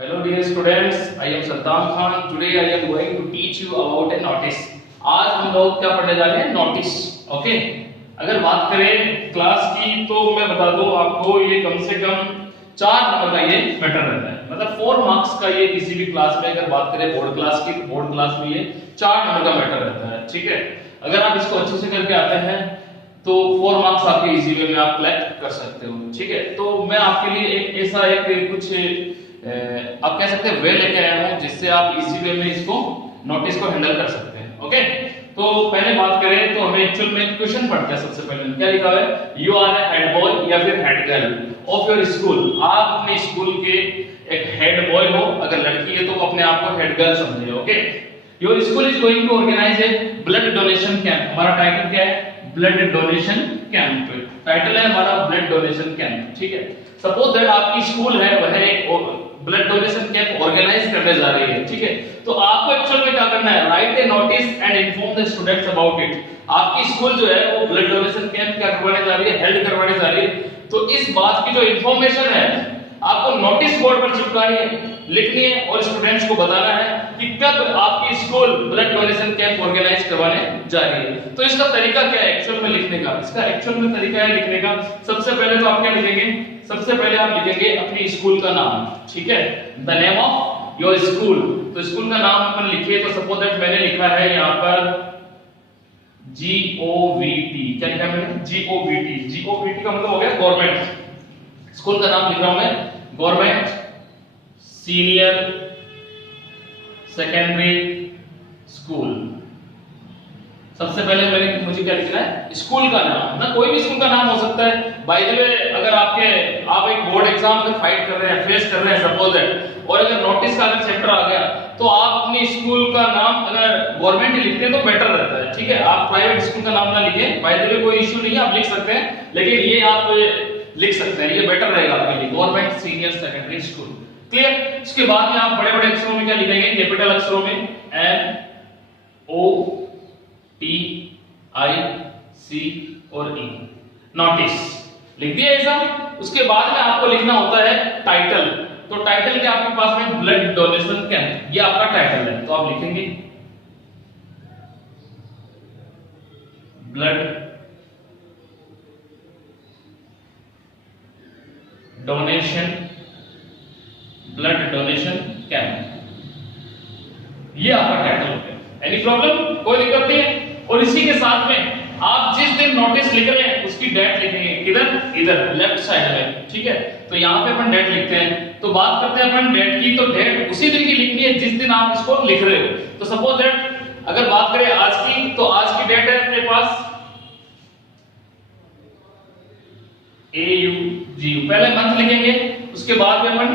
Hello dear students, I am Saddam Khan. Today I am going to teach you about a notice. आज हम लोग क्या पढ़ने जा रहे हैं? नोटिस. ओके. अगर बात करें क्लास की तो मैं बता दूं आपको ये कम से कम 4 नंबर का ये मैटर रहता है. मतलब 4 मार्क्स का ये किसी भी क्लास में अगर बात करें बोर्ड क्लास की तो बोर्ड क्लास में ये 4 नंबर का मैटर रहता है. ठीक है. अगर आप इसको अच्छे से करके आते हैं तो 4 मार्क्स आपके इजी वे में आप कलेक्ट कर सकते हो. ठीक है. तो मैं आपके लिए एक ऐसा एक कुछ आप कह सकते हैं वे लेके आया हूं जिससे आप इजी वे में इसको नोटिस को हैंडल कर सकते हैं. ओके. तो पहले बात करें तो हमें एक्चुअल में क्वेश्चन पढ़ते हैं. सबसे पहले क्या लिखा है? You are a head boy या फिर head girl of your school. आप अपने स्कूल के एक हेड बॉय हो. अगर लड़की है तो वो अपने आप को हेड गर्ल समझे. Okay. Your school is going to organise a blood donation camp. हमारा टाइटल क्या है? Blood donation camp. टाइटल है हमारा ब्लड डोनेशन कैंप. ठीक है. सपोज दैट आपकी स्कूल है वह एक ब्लड डोनेशन कैंप ऑर्गेनाइज करने जा रही है. ठीक है. तो आपको एक्चुअल में क्या करना है? Right A notice and inform the students about it. आपकी स्कूल जो है वो ब्लड डोनेशन कैंप क्या करवाने जा रही है? हेल्ड करवाने जा रही है. तो इस बात की जो इंफॉर्मेशन है आपको नोटिस बोर्ड पर चिपकानी है, लिखनी है और स्टूडेंट्स को बताना है कि कब आपकी school blood donation camp organize करवाने जा रही है. तो इसका तरीका क्या है एक्चुअल में लिखने का? इसका एक्चुअल में तरीका है लिखने का. सबसे पहले तो आप क्या लिखेंगे? सबसे पहले आप लिखेंगे अपनी स्कूल का नाम. ठीक है. The name of your school. तो स्कूल का नाम अपन लिखिए. तो सपोज दैट मैंने लिखा है यहाँ पर GOVT. क्या लिखा है मैंने? GOVT. GOVT का मतलब हो गया गवर्नमेंट. स्कूल का नाम लिख रहा हूं मैं गवर्नमेंट सीनियर सेकेंडरी स्कूल. सबसे पहले मुझे क्या लिखना है? स्कूल का नाम. ना कोई भी स्कूल का नाम हो सकता है. बाय द वे अगर आप एक बोर्ड एग्जाम में फाइट कर रहे हैं, फेस कर रहे हैं सपोज दैट, और अगर नोटिस का अगर चैप्टर आ गया तो आप अपनी स्कूल का नाम अगर गवर्नमेंट लिखते हैं तो बेटर रहता है. ठीक है. आप प्राइवेट स्कूल का नाम ना लिखें. बाय द वे कोई इश्यू नहीं है, आप लिख सकते हैं, लेकिन ये आप लिख सकते हैं, ये बेटर रहेगा आपके लिए. Government senior secondary school. Clear. इसके बाद में आप बड़े बड़े अक्षरों में क्या लिखेंगे? कैपिटल अक्षरों में NOTIC और E. नोटिस लिख दिया ऐसा. उसके बाद में आपको लिखना होता है टाइटल. तो टाइटल क्या आपके पास में? Blood donation camp. ये आपका टाइटल है. तो आप लिखेंगे ब्लड डोनेशन कैंप. ये आपका टाइटल हो गया. Any problem? कोई दिक्कत नहीं है. और इसी के साथ में आप जिस दिन नोटिस लिख रहे हैं उसकी डेट लिखेंगे. किधर? इधर लेफ्ट साइड में. ठीक है. तो यहाँ पे अपन डेट लिखते हैं. तो बात करते हैं अपन डेट की. तो डेट उसी दिन की लिखनी है जिस दिन आप इसको लिख रहे हो. तो सपोज दैट अगर बात करें आज की, तो आज की डेट है अपने पास AUGU. पहले मंथ लिखेंगे, उसके बाद में अपन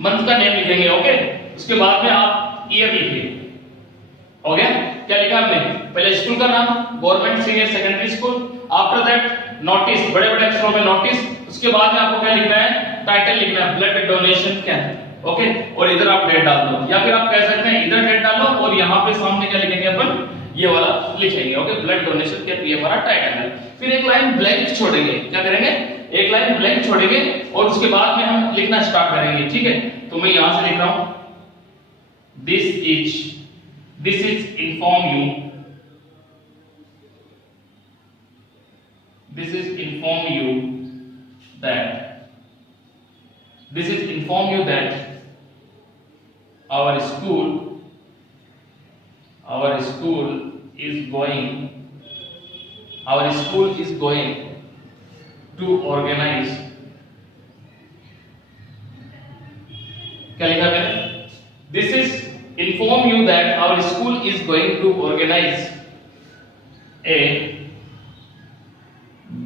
मंथ का नेम लिखेंगे. ओके. उसके बाद में आप ईयर लिखिए. हो गया. क्या लिखा हमने? पहले स्कूल का नाम government senior secondary school. After that notice, बड़े बड़े अक्षरों में नोटिस. उसके बाद में आपको क्या लिखना है? टाइटल लिखना है ब्लड डोनेशन कैंप. ओके. और इधर आप डेट डाल दो, या फिर आप कह सकते हैं इधर डेट डालो और यहाँ पे सामने क्या लिखेंगे अपन? ये वाला लिखेंगे. ओके. ब्लड डोनेशन कैंप ये हमारा टाइटल है. फिर एक लाइन ब्लैंक छोड़ेंगे. क्या करेंगे? एक लाइन ब्लैंक छोड़ेंगे और उसके बाद में हम लिखना स्टार्ट करेंगे. ठीक है. तो मैं यहां से लिख रहा हूं this is inform you that our school is going to organize. क्या लिखा मैंने? This is inform you that our school is going to organize a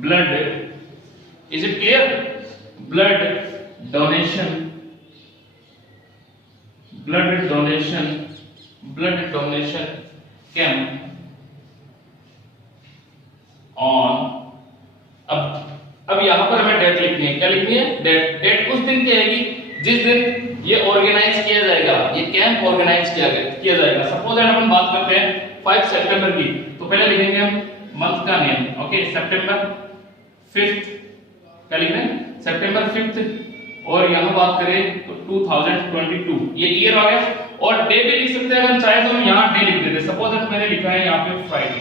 blood. Is it clear? Blood donation camp on. अब यहां पर हमें date लिखनी है. क्या लिखनी है? डेट उस दिन की आएगी जिस दिन ये ऑर्गेनाइज किया जाएगा, ये कैंप ऑर्गेनाइज किया जाएगा. सपोज दैट अपन बात करते हैं 5 सितंबर की. तो पहले लिखेंगे हम मंथ का नेम. ओके. सितंबर 5th. क्या लिख रहे हैं? सितंबर 5th और यहाँ बात करें तो 2022 ये ईयर आ गया। और डे भी लिख सकते हैं अगर चाहे तो हम यहाँ डे लिख देते, सपोज दैट मैंने लिखा है यहाँ पे फ्राइडे,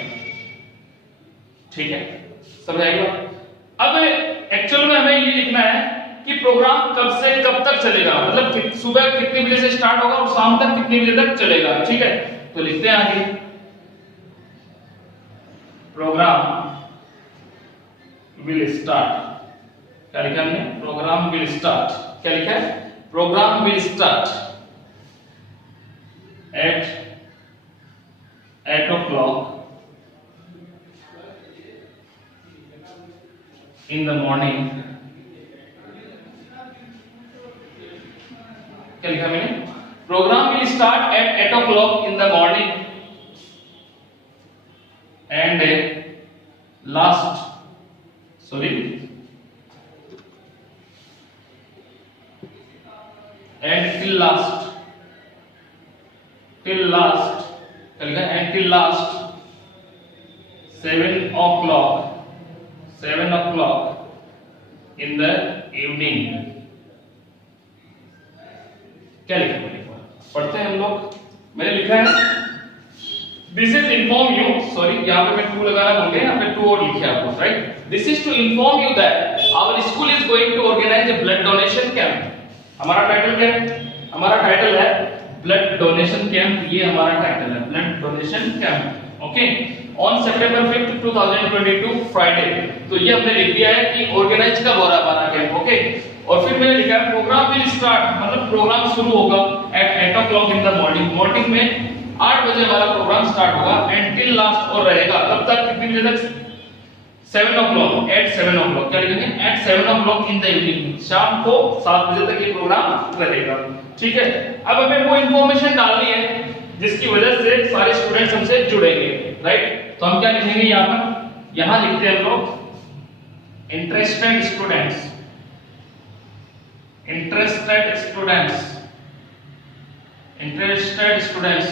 ठीक है, समझ आएगा। अब एक्चुअल में हमें ये लिखना है कि प्रोग्राम कब से कब तक चलेगा, मतलब सुबह कितने बजे से स्टार्ट होगा और शाम तक कितने बजे तक चलेगा, ठीक है। तो लिखते हैं आगे, प्रोग्राम विल स्टार्ट, क्या लिखा हमने, प्रोग्राम विल स्टार्ट, क्या लिखा है, program will start at 8 o'clock in the morning, क्या लिखा मैंने, programme will start at 8 o'clock in the morning and last till last क्या लिखा है, and till last 7 o'clock in the evening, क्या लिखा मैंने, पढ़ते हैं हम लोग। मैंने लिखा है this is inform you, sorry यहाँ पे मैं 2 लगाना भूल गया, यहाँ पे 2 और लिखा है आपको, right. This is to inform you that our school is going to organise a blood donation camp. हमारा टाइटल क्या है, हमारा टाइटल है ब्लड डोनेशन कैंप, ये हमारा टाइटल है blood donation camp, okay, on September 5 2022 Friday. तो ये हमने लिख दिया है कि ऑर्गेनाइज कब हो रहा है हमारा कैंप, ओके। और फिर मैंने लिखा है प्रोग्राम विल स्टार्ट, मतलब प्रोग्राम शुरू होगा at 8 o'clock in the morning, morning में 8 बजे हमारा प्रोग्राम स्टार्ट होगा एंड टिल लास्ट, और रहेगा कब तक, कितने बजे तक, 7 o'clock, at 7 o'clock, क्या लिखेंगे, at 7 o'clock in the evening, शाम को 7 बजे तक ये प्रोग्राम रहेगा, ठीक है। अब हमें वो इंफॉर्मेशन डालनी है जिसकी वजह से सारे स्टूडेंट्स हमसे जुड़ेंगे, राइट। तो हम क्या लिखेंगे यहाँ पर, यहाँ लिखते हैं हम लोग interested students, interested students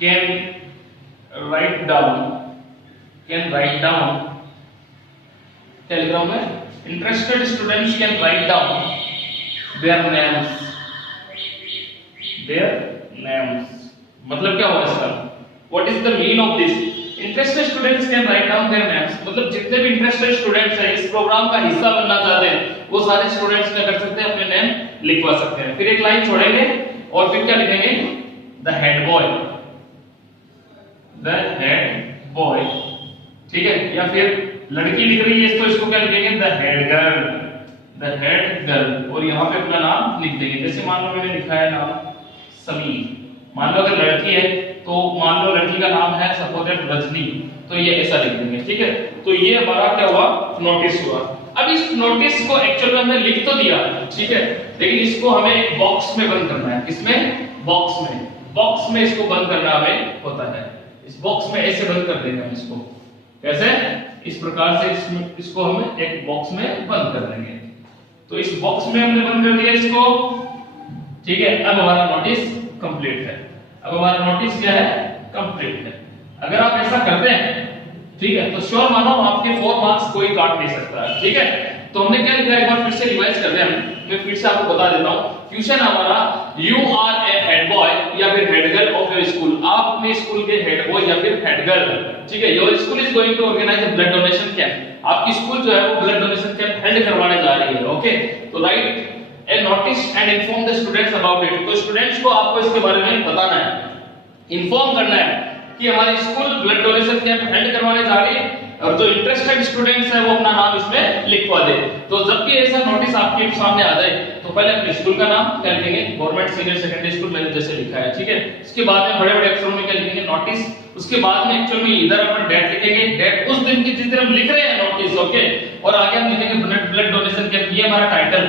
can write down telegram में, interested students can write down their names, मतलब क्या हुआ इसका, what is the meaning of this, interested students can write down their names, मतलब जितने भी इंटरेस्टेड स्टूडेंट्स हैं इस प्रोग्राम का हिस्सा बनना चाहते हैं वो सारे स्टूडेंट्स क्या कर सकते हैं, अपने नेम लिखवा सकते हैं। फिर एक लाइन छोड़ेंगे और फिर क्या लिखेंगे, द हेड बॉय, ठीक है, या फिर लड़की लिख रही है तो इसको क्या लिखेंगे, द हेड गर्ल, और यहाँ पे अपना नाम लिख देंगे। जैसे मान लो मैंने लिखा है नाम समीर, मान लो अगर लड़की है तो मान लो लड़की का नाम है सपोज रजनी, तो ये ऐसा लिख देंगे, ठीक है। तो ये हमारा क्या हुआ, नोटिस हुआ। अब इस नोटिस को एक्चुअल में हमने लिख तो दिया, ठीक है, लेकिन इसको हमें एक बॉक्स में बंद करना है, किसमें, बॉक्स में इसको बंद करना हमें होता है। इस बॉक्स में ऐसे बंद कर देंगे हम इसको, कैसे, इस प्रकार से इसको हम एक बॉक्स में बंद कर देंगे। तो इस बॉक्स में हमने बंद कर दिया इसको, ठीक है। अब हमारा नोटिस कंप्लीट है, अब हमारा नोटिस क्या है, कंप्लीट है। अगर आप ऐसा करते हैं, ठीक है, तो श्योर मानो आपके 4 मार्क्स कोई काट नहीं सकता है, ठीक है। तो हमने क्या लिखा, एक बार फिर से रिवाइज कर दें, मैं फिर से आपको बता देता हूं। क्वेश्चन हमारा, you are a head boy या फिर head girl of your school, आप अपने स्कूल के हेड बॉय या फिर हेड गर्ल, ठीक है। Your school is going to organize a blood donation camp, आपकी स्कूल जो है वो ब्लड डोनेशन कैंप हेल्ड करवाने जा रही है, ओके। तो right A notice and inform the students about it, तो स्टूडेंट्स को आपको इसके बारे में बताना है, इन्फॉर्म करना है कि हमारी school blood donation camp held करवाने जा रही है, और जो इंटरेस्टेड स्टूडेंट्स हैं वो अपना नाम इसमें लिखवा दे। तो जब भी ऐसा नोटिस आपके सामने आ जाए तो पहले अपने स्कूल का नाम क्या लिखेंगे, गवर्नमेंट सीनियर सेकेंडरी स्कूल मैंने जैसे लिखा है, ठीक है। इसके बाद में बड़े बड़े अक्षरों में क्या लिखेंगे, नोटिस। उसके बाद में एक्चुअल में इधर अपन डेट लिखेंगे, डेट उस दिन की जिस दिन हम लिख रहे हैं नोटिस, ओके। और आगे हम लिखेंगे ब्लड डोनेशन कैंप, ये हमारा टाइटल,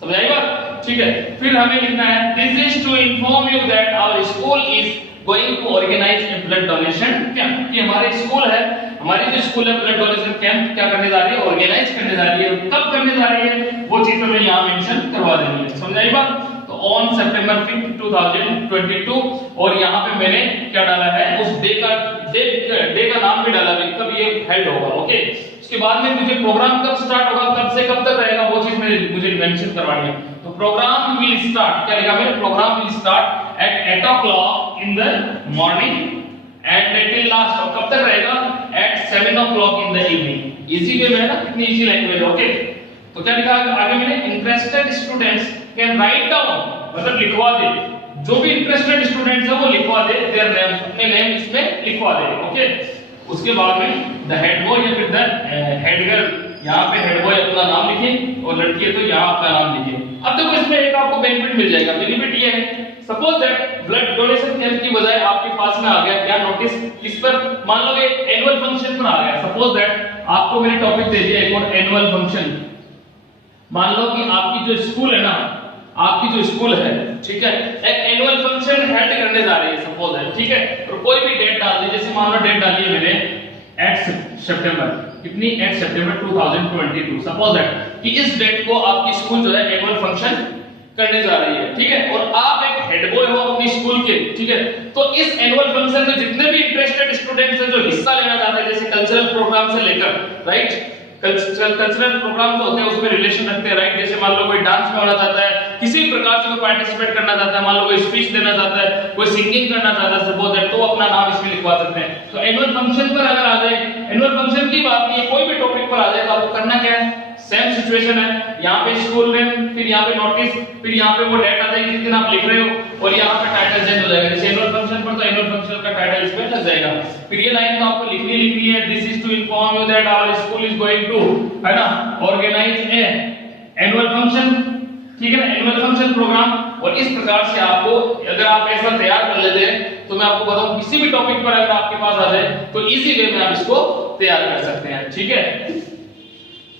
समझ आई बात, ठीक है। फिर हमें लिखना है this is to inform you that our school is going to organise a blood donation camp, कि हमारे स्कूल है, हमारी जो स्कूल है ब्लड डोनेशन कैंप क्या करने जा रही है, ऑर्गेनाइज करने जा रही है। कब करने जा रही है वो चीज हमें यहाँ मेंशन करवा देनी है, समझ आई बात। तो ऑन सितंबर 5 2022 और यहाँ पे मैंने क्या डाला है उस डे का नाम भी डाला है कब ये हेल्ड होगा। ओके, उसके बाद में मुझे प्रोग्राम कब स्टार्ट होगा, कब से कब तक रहेगा, वो चीज मुझे मेंशन करवानी है। तो प्रोग्राम विल स्टार्ट, क्या लिखा मैंने, programme will start at 8 o'clock in the morning and it will last, कब तक रहेगा, at 7 o'clock in the evening. Easy way में है ना, कितनी इजी लैंग्वेज है। ओके, तो क्या लिखा आगे मैंने, interested students can write down, मतलब लिखवा दे, जो भी इंटरेस्टेड स्टूडेंट्स है वो लिखवा दे देयर नेम, अपने नेम इसमें लिखवा दे। ओके, उसके बाद में द हेड बॉय या फिर द हेड गर्ल, यहाँ पे हेड बॉय अपना नाम लिखिए और लड़की है तो यहाँ आपका नाम लिखिए। अब देखो इसमें एक आपको बेनिफिट मिल जाएगा, बेनिफिट ये है, suppose that blood donation camp की बजाय आपके पास में आ गया क्या नोटिस, किस पर, मान लो ये एनुअल फंक्शन पर आ गया। सपोज दैट आपको मैंने टॉपिक दे दिया एक और एनुअल फंक्शन, मान लो कि आपकी जो स्कूल है ना, आपकी जो स्कूल है, ठीक है, एक एनुअल फंक्शन हेल्ड करने जा रही है सपोज है, ठीक है, और कोई भी डेट डाल दी, जैसे मान लो डेट डाली है मैंने 8 सितंबर, कितनी, 8 सितंबर 2022, सपोज दैट कि इस डेट को आपकी स्कूल जो है एनुअल फंक्शन करने जा रही है, ठीक है, और आप एक हेड बॉय हो अपनी स्कूल के, ठीक है, तो इस एनुअल फंक्शन में जितने भी इंटरेस्टेड स्टूडेंट्स हैं जो हिस्सा लेना चाहते हैं, जैसे कल्चरल प्रोग्राम से लेकर, राइट, कल्चरल प्रोग्राम जो होते हैं उसमें रिलेशन रखते हैं, राइट, जैसे मान लो कोई डांस में होना चाहता है, किसी भी प्रकार से कोई पार्टिसिपेट करना चाहता है, मान लो कोई स्पीच देना चाहता है, कोई सिंगिंग करना चाहता है, सपोज दैट, तो अपना नाम इसमें लिखवा सकते हैं। तो एनुअल फंक्शन पर अगर आ जाए, एनुअल फंक्शन की बात नहीं है, कोई भी टॉपिक पर आ जाए तो आपको करना क्या है, सेम सिचुएशन है, यहाँ पे स्कूल नेम, फिर यहाँ पे नोटिस, फिर यहाँ पे वो डेट आता है जिस दिन आप लिख रहे हो, और यहाँ पे टाइटल चेंज हो जाएगा, जैसे एनुअल फंक्शन पर तो एनुअल फंक्शन का टाइटल इसमें लग जाएगा। फिर ये लाइन तो आपको लिखनी है, this is to inform you that our school is going to, है ना, ऑर्गेनाइज ए एनुअल फंक्शन, ठीक है ना, एनुअल फंक्शन प्रोग्राम। और इस प्रकार से आपको, अगर आप ऐसा तैयार कर लेते हैं तो मैं आपको बताऊं किसी भी टॉपिक पर अगर आपके पास आ जाए तो इजी वे में आप इसको तैयार कर सकते हैं, ठीक है।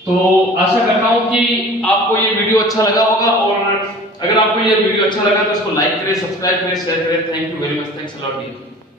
तो आशा करता हूं कि आपको ये वीडियो अच्छा लगा होगा, और अगर आपको ये वीडियो अच्छा लगा तो इसको लाइक करें, सब्सक्राइब करें, शेयर करें। Thank you very much, thanks a lot.